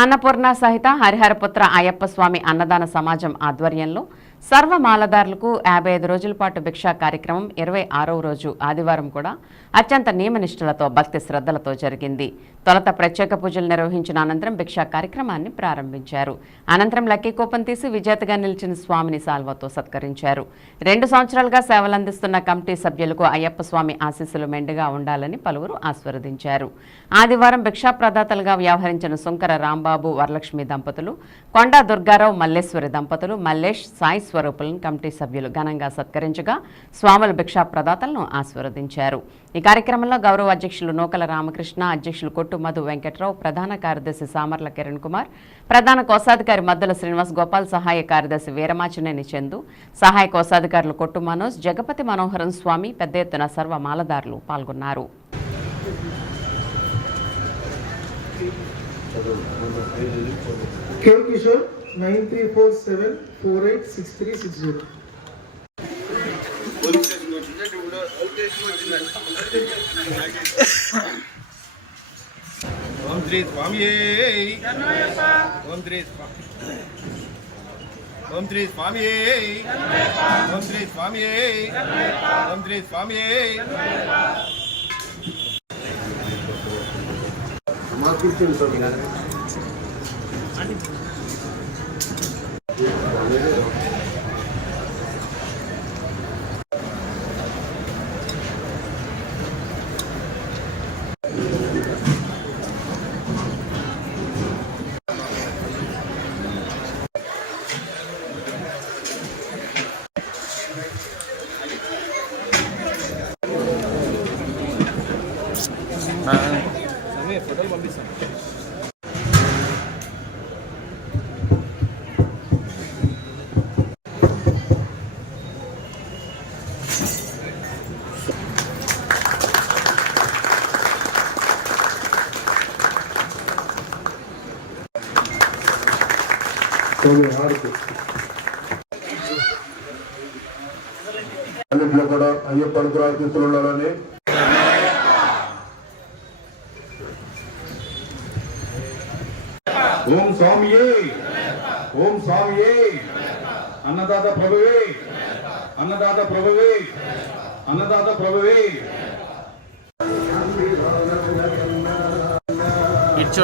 అన్నపూర్ణ సహిత హరిహరపుత్ర అయ్యప్ప స్వామి అన్నదాన సమాజం ఆధ్వర్యంలో సర్వ మాలదారులకు యాభై ఐదు రోజుల పాటు భిక్షా కార్యక్రమం ఇరవై ఆరవ రోజు ఆదివారం కూడా అత్యంత నియమనిష్ఠులతో భక్తి శ్రద్ధలతో జరిగింది. తొలత ప్రత్యేక పూజలు నిర్వహించిన అనంతరం భిక్షా కార్యక్రమాన్ని ప్రారంభించారు. అనంతరం లక్కీ కూపం తీసి విజేతగా నిలిచిన స్వామిని సాల్వతో సత్కరించారు. రెండు సంవత్సరాలుగా సేవలందిస్తున్న కమిటీ సభ్యులకు అయ్యప్ప స్వామి ఆశీస్సులు మెండుగా ఉండాలని పలువురు ఆస్వాదించారు ఆదివారం భిక్షా ప్రదాతలుగా వ్యవహరించిన సుంకర రాంబాబు వరలక్ష్మి దంపతులు కొండా దుర్గారావు మల్లేశ్వరి దంపతులు మల్లేష్ సాయి స్వరూపులను కమిటీ సభ్యులు ఘనంగా సత్కరించగా స్వాముల భిక్షా ప్రదాతలను ఆస్వాదించారు ఈ కార్యక్రమంలో గౌరవ అధ్యక్షులు నూకల రామకృష్ణ అధ్యక్షులు కొట్టు మధు వెంకట్రావు ప్రధాన కార్యదర్శి సామర్ల కిరణ్ కుమార్ ప్రధాన కోశాధికారి మద్దుల శ్రీనివాస్ గోపాల్ సహాయ కార్యదర్శి వీరమాచినేని చందు సహాయ కోశాధికారులు కొట్టు మనోజ్ జగపతి మనోహరం స్వామి పెద్ద ఎత్తున సర్వ మాలదారులు పాల్గొన్నారు K. Kishore. ఓం శ్రీ స్వామి ఓం శ్రీ స్వామి ఓం శ్రీ స్వామి ఓం శ్రీ స్వామి ఓం శ్రీ స్వామి ఫోటోలు పంపిస్తాను స్వామి హారతి అన్నింటిలో కూడా అయ్యప్ప అనుగ్రహ తీర్థులు ఓం స్వామియే ఓం స్వామియే అన్నదాత ప్రభువే అన్నదాత ప్రభువే అన్నదాత ప్రభువే ఇటు